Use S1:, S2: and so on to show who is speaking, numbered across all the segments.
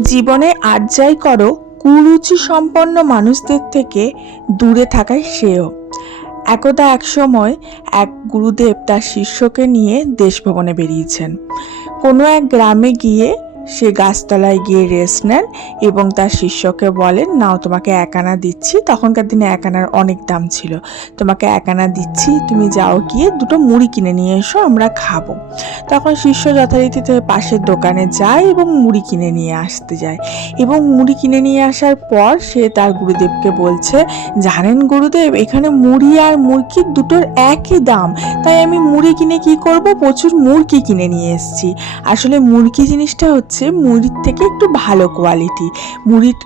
S1: জীবনে আর যাই করো কুরুচি সম্পন্ন মানুষদের থেকে দূরে থাকাই শ্রেয়। একদা এক সময় এক গুরুদেব তার শিষ্যকে নিয়ে দেশভ্রমণে বেরিয়েছেন। কোনো এক গ্রামে গিয়ে সে গাছতলায় গিয়ে রেস্ট নেন এবং তার শিষ্যকে বলেন, নাও, তোমাকে এক আনা দিচ্ছি। তখনকার দিনে এক আনার অনেক দাম ছিল। তোমাকে এক আনা দিচ্ছি, তুমি যাও গিয়ে দুটো মুড়ি কিনে নিয়ে এসো, আমরা খাব। তখন শিষ্য যথারীতিতে পাশের দোকানে যায় এবং মুড়ি কিনে নিয়ে আসতে যায়। এবং মুড়ি কিনে নিয়ে আসার পর সে তার গুরুদেবকে বলছে, জানেন গুরুদেব, এখানে মুড়ি আর মুরগির দুটোর একই দাম। তাই আমি মুড়ি কিনে কি করব? প্রচুর মুরগি কিনে নিয়ে এসেছি। আসলে মুরগি জিনিসটা হচ্ছে মুড়ির থেকে একটু ভালো কোয়ালিটি মুড়ির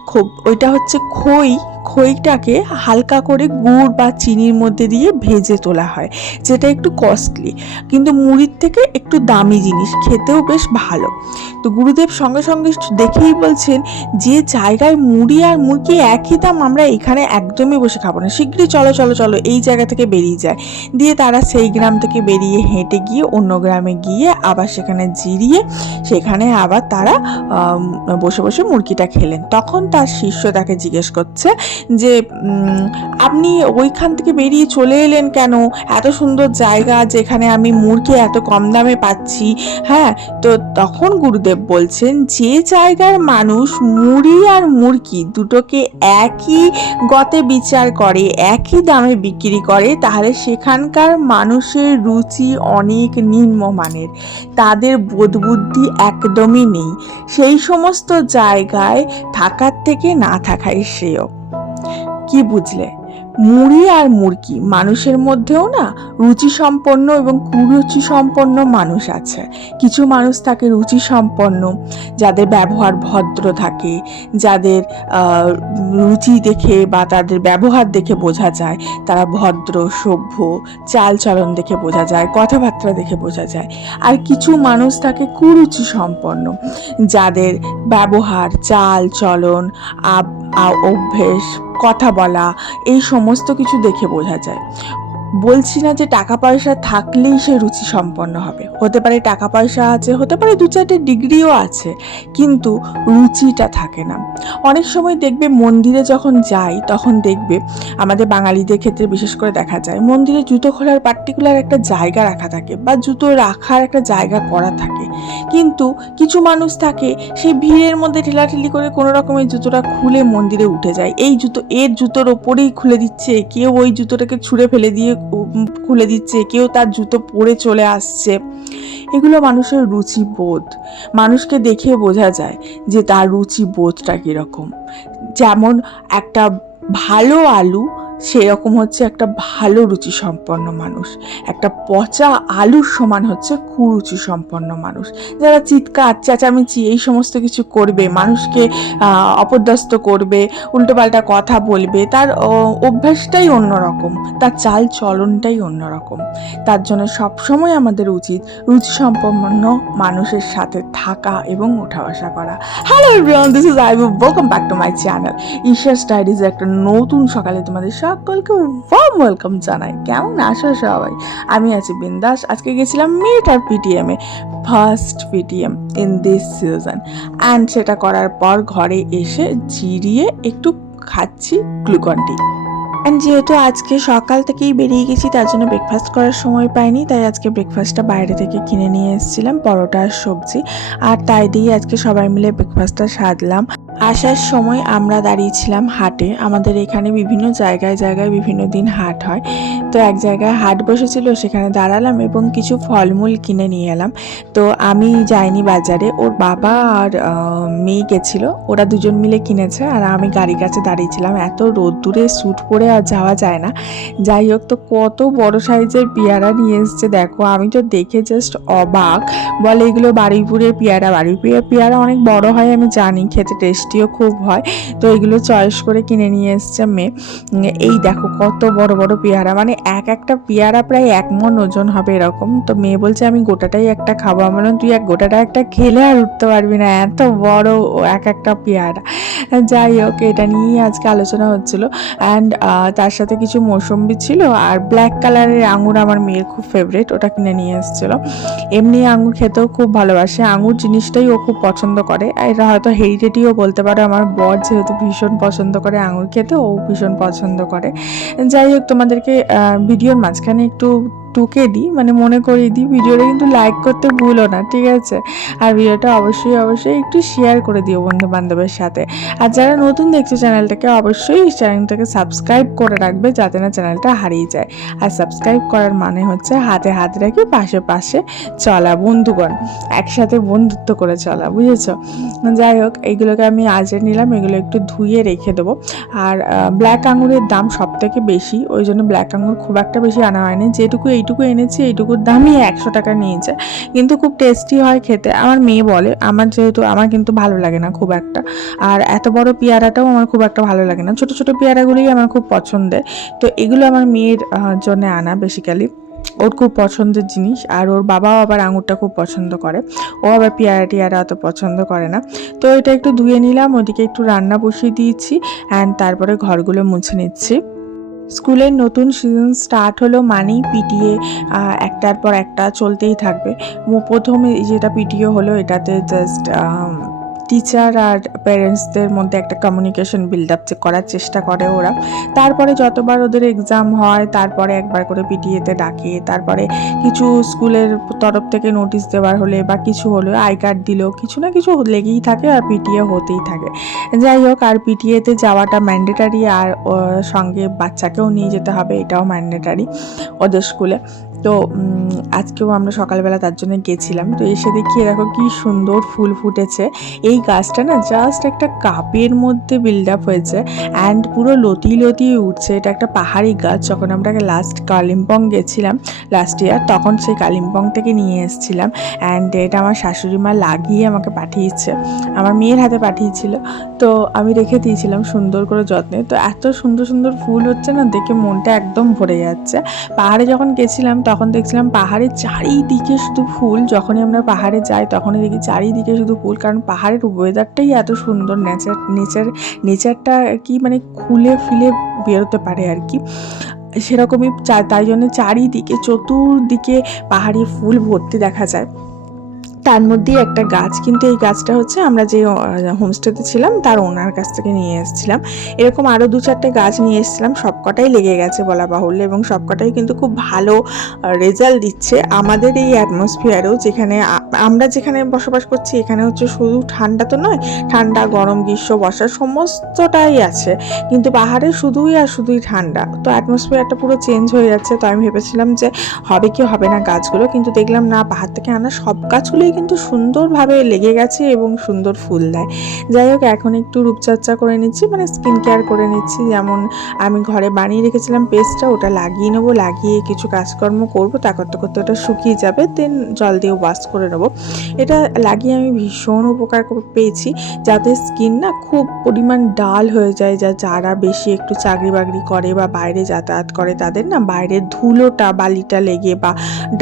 S1: ওইটা হচ্ছে খই, খইটাকে হালকা করে গুড় বা চিনির মধ্যে দিয়ে ভেজে তোলা হয়, যেটা একটু কস্টলি কিন্তু মুড়ির থেকে একটু দামি জিনিস, খেতেও বেশ ভালো। তো গুরুদেব সঙ্গে সঙ্গে দেখেই বলছেন, যে জায়গায় মুড়ি আর মুরগি একই দাম, আমরা এখানে একদমই বসে খাব না। শীঘ্রই চলো চলো চলো, এই জায়গা থেকে বেরিয়ে যায় দিয়ে তারা সেই গ্রাম থেকে বেরিয়ে হেঁটে গিয়ে অন্য গ্রামে গিয়ে আবার সেখানে জিরিয়ে, সেখানে আবার তারা আম, বসে বসে মুরগিটা খেলেন। তখন তার শিষ্য তাকে জিজ্ঞেস করছে যে আপনি ওইখান থেকে বেরিয়ে চলে এলেন কেন? এত সুন্দর জায়গা যেখানে আমি মুরগি এত কম দামে পাচ্ছি। হ্যাঁ তো তখন গুরুদেব বলছেন যে জায়গার মানুষ মুড়ি আর মুরগি দুটোকে একই গতে বিচার করে একই দামে বিক্রি করে তাহলে সেখানকার মানুষের রুচি অনেক নিম্নমানের। তাদের বোধবুদ্ধি একদমই নেই। সেই সমস্ত জায়গায় থাকার থেকে না থাকাই শ্রেয়। কি বুঝলে? মুড়ি আর মুরগি। মানুষের মধ্যেও না রুচি সম্পন্ন এবং কুরুচি সম্পন্ন মানুষ আছে। কিছু মানুষ থাকে রুচি সম্পন্ন যাদের ব্যবহার ভদ্র থাকে, যাদের রুচি দেখে বা তাদের ব্যবহার দেখে বোঝা যায়। তারা ভদ্র, সভ্য, চালচলন দেখে বোঝা যায়, কথাবার্তা দেখে বোঝা যায়। আর কিছু মানুষ থাকে কুরুচি সম্পন্ন যাদের ব্যবহার চাল চলন আব- অভ্যেস কথা বলা এই সমস্ত কিছু দেখে বোঝা যায়। বলছি না যে টাকা পয়সা থাকলেই সে রুচি সম্পন্ন হবে। হতে পারে টাকা পয়সা আছে, হতে পারে দু চারটে ডিগ্রিও আছে, কিন্তু রুচিটা থাকে না। অনেক সময় দেখবে মন্দিরে যখন যাই, তখন দেখবে আমাদের বাঙালিদের ক্ষেত্রে বিশেষ করে দেখা যায়, মন্দিরে জুতো খোলার পার্টিকুলার একটা জায়গা রাখা থাকে বা জুতো রাখার একটা জায়গা করা থাকে। কিন্তু কিছু মানুষ থাকে সেই ভিড়ের মধ্যে ঠেলাঠেলি করে কোনো রকমের জুতোটা খুলে মন্দিরে উঠে যায়। এই জুতো, এর জুতোর ওপরেই খুলে দিচ্ছে, কেউ ওই জুতোটাকে ছুঁড়ে ফেলে দিয়ে খুলে দিচ্ছে, কেউ তার জুতো পরে চলে আসছে। এগুলো মানুষের রুচিবোধ। মানুষকে দেখে বোঝা যায় যে তার রুচিবোধটা কীরকম। যেমন একটা ভালো আলু সেরকম হচ্ছে একটা ভালো রুচি সম্পন্ন মানুষ। একটা পচা আলুর সমান হচ্ছে কুরুচি সম্পন্ন মানুষ। যারা চিৎকার চেঁচামেচি এই সমস্ত কিছু করবে মানুষকে আহ, অপদস্থ করবে উল্টোপাল্টা কথা বলবে তার অভ্যাসটাই অন্যরকম তার চাল চলনটাই অন্যরকম। তার জন্য সবসময় আমাদের উচিত রুচি সম্পন্ন মানুষের সাথে থাকা এবং ওঠা বসা করা। Hello everyone this is I welcome back to my channel Isha's diaries একটা নতুন সকালে তোমাদের সকলকে ওয়ার্ম ওয়েলকাম জানাই। কেমন আছো সবাই? আমি আছি বিন্দাস। আজকে গেছিলাম মেট আর PTM first PTM in this season and সেটা করার পর ঘরে এসে জিরিয়ে একটু খাচ্ছি গ্লুকন ডি অ্যান্ড যেহেতু আজকে সকাল থেকেই বেরিয়ে গেছি, তার জন্য ব্রেকফাস্ট করার সময় পাইনি, তাই আজকে ব্রেকফাস্টটা বাইরে থেকে কিনে নিয়ে এসেছিলাম, পরোটা আর সবজি। আর তাই দিয়ে আজকে সবাই মিলে ব্রেকফাস্টটা সাজলাম আসার সময় আমরা দাঁড়িয়েছিলাম হাটে। আমাদের এখানে বিভিন্ন জায়গায় জায়গায় বিভিন্ন দিন হাট হয়। তো এক জায়গায় হাট বসেছিল, সেখানে দাঁড়ালাম এবং কিছু ফলমূল কিনে নিয়ে এলাম। তো আমি যাইনি বাজারে, ওর বাবা আর মেয়ে গেছিল, ওরা দুজন মিলে কিনেছে আর আমি গাড়ির কাছে দাঁড়িয়েছিলাম। এত রোদ্দুরে স্যুট পরে আর যাওয়া যায় না। যাই হোক, তো কত বড় সাইজের পেয়ারা নিয়ে এসছে, দেখো। আমি তো দেখে জাস্ট অবাক। বলে এগুলো বাড়িপুরের পেয়ারা। বাড়িপুরের পেয়ারা অনেক বড় হয়, আমি জানি, খেতে টেস্টিও খুব হয়। তো এগুলো চয়েস করে কিনে নিয়ে এসছে মেয়ে। এই দেখো কত বড় বড় পেয়ারা। মানে এক একটা পেয়ারা প্রায় এক মন ওজন হবে এরকম। তো মেয়ে বলছে, আমি গোটাটাই একটা খাব। আমি বললাম, তুই এক গোটাটা একটা খেলে আর উঠতে পারবি না। এত বড় এক একটা পেয়ারা। যাই হোক, এটা নিয়েই আজকে আলোচনা হচ্ছিল। অ্যান্ড তার সাথে কিছু মৌসম্বি ছিল। আর ব্ল্যাক কালারের আঙুর আমার মেয়ের খুব ফেভারিট ওটা কিনে নিয়ে এসেছিল। এমনি আঙুর খেতেও খুব ভালোবাসে। আঙুর জিনিসটাই ও খুব পছন্দ করে। এটা হয়তো হেরিটেটিও বলতে পারে, আমার বর যেহেতু ভীষণ পছন্দ করে আঙুর খেতে, ও ভীষণ পছন্দ করে। যাই হোক, তোমাদেরকে ভিডিওর মাঝখানে একটু টুকে দিই মানে মনে করিয়ে দিই, ভিডিওটা কিন্তু লাইক করতে ভুলো না, ঠিক আছে? আর ভিডিওটা অবশ্যই অবশ্যই একটু শেয়ার করে দিও বন্ধু বান্ধবের সাথে। আর যারা নতুন দেখছ চ্যানেলটাকে, অবশ্যই চ্যানেলটাকে সাবস্ক্রাইব করে রাখবে যাতে না চ্যানেলটা হারিয়ে যায়। আর সাবস্ক্রাইব করার মানে হচ্ছে হাতে হাত রেখে পাশে পাশে চলা বন্ধুগণ, একসাথে বন্ধুত্ব করে চলা, বুঝেছ? যাই হোক এইগুলোকে আমি আজে নিলাম, এগুলো একটু ধুয়ে রেখে দেবো। আর ব্ল্যাক আঙুরের দাম সব থেকে বেশি, ওই জন্য ব্ল্যাক আঙুর খুব একটা বেশি আনা হয়নি, যেটুকু এইটুকু এনেছি, এইটুকুর দামই একশো টাকা নিয়েছে। কিন্তু খুব টেস্টি হয় খেতে। আমার মেয়ে বলে, আমার যেহেতু, আমার কিন্তু ভালো লাগে না খুব একটা। আর এত বড় পেয়ারাটাও আমার খুব একটা ভালো লাগে না। ছোট ছোট পেয়ারাগুলোই আমার খুব পছন্দের। তো এগুলো আমার মেয়ের জন্য আনা বেসিক্যালি ওর খুব পছন্দের জিনিস। আর ওর বাবাও আবার আঙুরটা খুব পছন্দ করে। ও আবার পেয়ারা টিয়ারা অত পছন্দ করে না। তো এটা একটু ধুয়ে নিলাম, ওদিকে একটু রান্না বসিয়ে দিয়েছি। অ্যান্ড তারপরে ঘরগুলো মুছে নিচ্ছি। স্কুলের নতুন সিজন স্টার্ট হলো মানেই পিটিএ একটার পর একটা চলতেই থাকবে। প্রথমে যেটা পিটিও হলো, এটাতে জাস্ট টিচার আর প্যারেন্টসদের মধ্যে একটা কমিউনিকেশন বিল্ড আপ যে করার চেষ্টা করে ওরা। তারপরে যতবার ওদের এক্সাম হয়, তারপরে একবার করে পিটিএতে ডাকে তারপরে কিছু স্কুলের তরফ থেকে নোটিশ দেওয়ার হলে বা কিছু হলে আই কার্ড দিল কিছু না কিছু লেগেই থাকে আর পিটিএ হতেই থাকে। যাই হোক, আর পিটিএতে যাওয়াটা ম্যান্ডেটারি আর সঙ্গে বাচ্চাকেও নিয়ে যেতে হবে, এটাও ম্যান্ডেটারি ওদের স্কুলে। তো আজকেও আমরা সকালবেলা তার জন্য গেছিলাম। তো এসে দেখি দেখো কি সুন্দর ফুল ফুটেছে। এই গাছটা না জাস্ট একটা কাপের মধ্যে বিল্ড আপ হয়েছে অ্যান্ড পুরো লতিয়ে লতিয়ে উঠছে। এটা একটা পাহাড়ি গাছ যখন আমরা লাস্ট কালিম্পং গেছিলাম লাস্ট ইয়ার তখন সেই কালিম্পং থেকে নিয়ে এসেছিলাম অ্যান্ড এটা আমার শাশুড়ি মা লাগিয়ে আমাকে পাঠিয়েছে। আমার মেয়ের হাতে পাঠিয়েছিল। তো আমি রেখে দিয়েছিলাম সুন্দর করে যত্নে। তো এত সুন্দর সুন্দর ফুল হচ্ছে না, দেখে মনটা একদম ভরে যাচ্ছে। পাহাড়ে যখন গেছিলাম তখন দেখছিলাম পাহাড়ের চারিদিকে শুধু ফুল, যখনই আমরা পাহাড়ে যাই তখনই দেখি চারিদিকে শুধু ফুল, কারণ পাহাড়ের ওয়েদারটাই এত সুন্দর নেচার নেচার নেচারটা আর কি মানে খুলে ফিলে বেরোতে পারে আর কি। সেরকমই তাই জন্য চারিদিকে, চতুর্দিকে পাহাড়ি ফুল ভর্তি দেখা যায়। তার মধ্যেই একটা গাছ। কিন্তু এই গাছটা হচ্ছে আমরা যে হোমস্টেতে ছিলাম, তার ওনার কাছ থেকে নিয়ে এসেছিলাম। এরকম আরও দু চারটে গাছ নিয়ে এসেছিলাম, সবকটাই লেগে গেছে বলা বাহুল্য এবং সবকটাই কিন্তু খুব ভালো রেজাল্ট দিচ্ছে। আমাদের এই অ্যাটমসফিয়ারেও যেখানে আমরা যেখানে বসবাস করছি, এখানে হচ্ছে শুধু ঠান্ডা তো নয়, ঠান্ডা, গরম, গ্রীষ্ম, বর্ষা সমস্তটাই আছে। কিন্তু পাহাড়ে শুধুই আর শুধুই ঠান্ডা। তো অ্যাটমসফিয়ারটা পুরো চেঞ্জ হয়ে যাচ্ছে। তো আমি ভেবেছিলাম যে, হবে কি হবে না গাছগুলো? কিন্তু দেখলাম না, পাহাড় থেকে আনা সব গাছগুলোই কিন্তু সুন্দরভাবে লেগে গেছে এবং সুন্দর ফুল দেয়। যাই হোক, এখন একটু রূপচর্চা করে নিচ্ছি মানে স্কিন কেয়ার করে নিচ্ছি। যেমন আমি ঘরে বানিয়ে রেখেছিলাম পেস্টটা ওটা লাগিয়ে নেব, লাগিয়ে কিছু কাজকর্ম করব তা করতে করতে ওটা শুকিয়ে যাবে দেন জল দিয়ে ওয়াশ করে নেব। এটা লাগিয়ে আমি ভীষণ উপকার পেয়েছি, যাতে স্কিন না খুব পরিমাণ ডাল হয়ে যায়, যা যারা বেশি একটু চাকরি বাকরি করে বা বাইরে যাতায়াত করে, তাদের না বাইরের ধুলোটা, বালিটা লেগে বা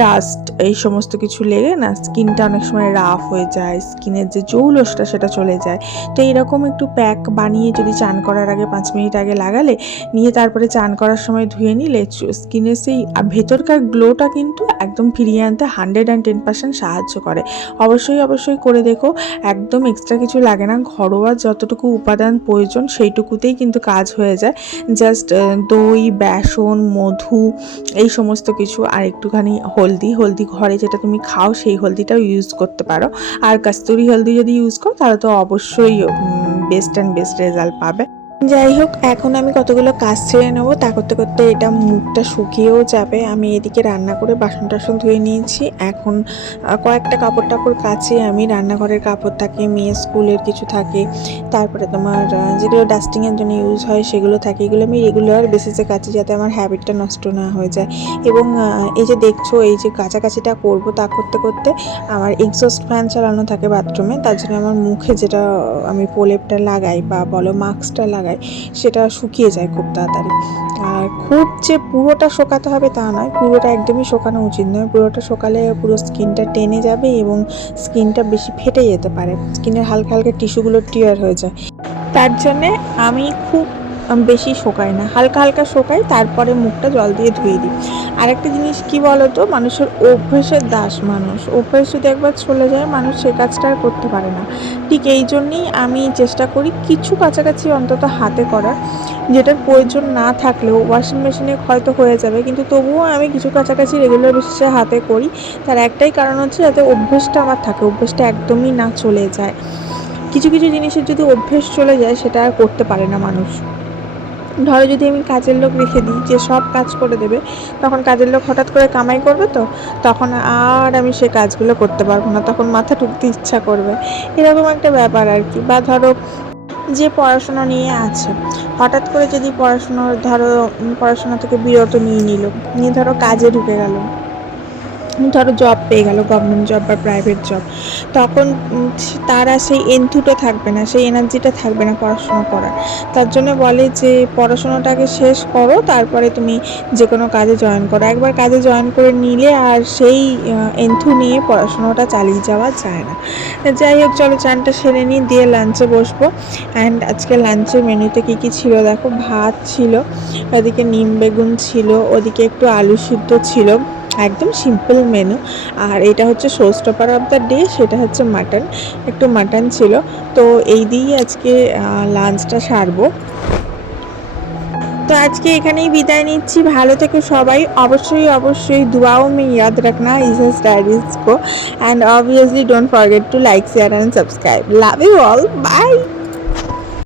S1: ডাস্ট এই সমস্ত কিছু লেগে না স্কিনটা অনেক সময় রাফ হয়ে যায় স্কিনের যে জৌলসটা সেটা চলে যায়। তো এইরকম একটু প্যাক বানিয়ে যদি চান করার আগে পাঁচ মিনিট আগে লাগালে, নিয়ে তারপরে চান করার সময় ধুয়ে নিলে স্কিনের সেই ভেতরকার গ্লোটা কিন্তু একদম ফিরিয়ে আনতে হান্ড্রেড অ্যান্ড টেন পার্সেন্ট সাহায্য করে। অবশ্যই অবশ্যই করে দেখো, একদম এক্সট্রা কিছু লাগে না, ঘরোয়া যতটুকু উপাদান প্রয়োজন সেইটুকুতেই কিন্তু কাজ হয়ে যায়। জাস্ট দই, বেসন, মধু, এই সমস্ত কিছু, আর একটুখানি হলদি হলদি ঘরে যেটা তুমি খাও সেই হলদিটাও ইউজ করতে পারো। আর কাস্তুরি হলদি যদি ইউজ করো, তাহলে তো অবশ্যই বেস্ট অ্যান্ড বেস্ট রেজাল্ট পাবে। যাই হোক, এখন আমি কতগুলো কাজ ছেড়ে নেব, তা করতে করতে এটা মুখটা শুকিয়েও যাবে। আমি এদিকে রান্না করে বাসন টাসন ধুয়ে নিয়েছি। এখন কয়েকটা কাপড় টাপড় কাছে আমি। রান্নাঘরের কাপড় থাকে মেয়ে স্কুলের কিছু থাকে। তারপরে তোমার যেগুলো ডাস্টিংয়ের জন্য ইউজ হয়, সেগুলো থাকে। এগুলো আমি রেগুলার বেসিসে কাছি যাতে আমার হ্যাবিটটা নষ্ট না হয়ে যায়। এবং এই যে দেখছ, এই যে কাছাকাছিটা করব তা করতে করতে আমার এক্সস্ট ফ্যান চালানো থাকে বাথরুমে তার জন্য আমার মুখে যেটা, আমি প্রলেপটা লাগাই বা বলো মাস্কটা লাগাই সেটা শুকিয়ে যায় খুব তাড়াতাড়ি। আর খুব যে পুরোটা শোকাতে হবে তা নয়, পুরোটা একদমই শোকানো উচিত নয়। পুরোটা শোকালে পুরো স্কিনটা টেনে যাবে এবং স্কিনটা বেশি ফেটে যেতে পারে। স্কিনের হালকা হালকা টিস্যুগুলো টিয়ার হয়ে যায়। তার জন্যে আমি খুব বেশি শোকায় না। হালকা হালকা শোকায়, তারপরে মুখটা জল দিয়ে ধুয়ে দিই। আরেকটা জিনিস কি বলতো, মানুষের অভ্যেসের দাস মানুষ। অভ্যেস যদি একবার চলে যায়, মানুষ সে কাজটা আর করতে পারে না। ঠিক এই জন্যেই আমি চেষ্টা করি কিছু কাছাকাছি অন্তত হাতে করার। যেটার প্রয়োজন না থাকলেও ওয়াশিং মেশিনে হয়তো হয়ে যাবে, কিন্তু তবুও আমি কিছু কাছাকাছি রেগুলার বেসিসে হাতে করি। তার একটাই কারণ হচ্ছে যাতে অভ্যেসটা আমার থাকে, অভ্যেসটা একদমই না চলে যায়। কিছু কিছু জিনিসের যদি অভ্যেস চলে যায়, সেটা আর করতে পারে না মানুষ। ধরো যদি আমি কাজের লোক রেখে দিই যে সব কাজ করে দেবে, তখন কাজের লোক হঠাৎ করে কামাই করবে তো? তখন আর আমি সে কাজগুলো করতে পারব না, তখন মাথা ঠুকতে ইচ্ছা করবে। এরকম একটা ব্যাপার আর কি। বা ধরো যে পড়াশোনা নিয়ে আছে, হঠাৎ করে যদি পড়াশুনো, ধরো পড়াশোনা থেকে বিরত নিয়ে নিল, নিয়ে ধরো কাজে ঢুকে গেল। ধরো জব পেয়ে গেল গভর্নমেন্ট জব বা প্রাইভেট জব তখন তারা সেই এনথুটো থাকবে না, সেই এনার্জিটা থাকবে না পড়াশোনা করার। তার জন্য বলে যে, পড়াশোনাটাকে শেষ করো, তারপরে তুমি যে কোনো কাজে জয়েন করো। একবার কাজে জয়েন করে নিলে আর সেই এনথু নিয়ে পড়াশোনাটা চালিয়ে যাওয়া যায় না। যাই হোক, চলো চানটা সেরে নিই, দিয়ে লাঞ্চে বসবো। অ্যান্ড আজকে লাঞ্চের মেনুতে কী কী ছিল? দেখো, ভাত ছিল, ওদিকে নিম বেগুন ছিল, ওদিকে একটু আলু সিদ্ধ ছিল। একদম সিম্পল মেনু আর এটা হচ্ছে show stopper of the day সেটা হচ্ছে মাটন একটু মাটন ছিল। তো এই দিয়েই আজকে লাঞ্চটা সারবো। তো আজকে এখানেই বিদায় নিচ্ছি। ভালো থেকে সবাই। অবশ্যই অবশ্যই দুয়াও মে ইয়াদ রাখনা Isha's diaries co and obviously don't forget to like share and subscribe love you all bye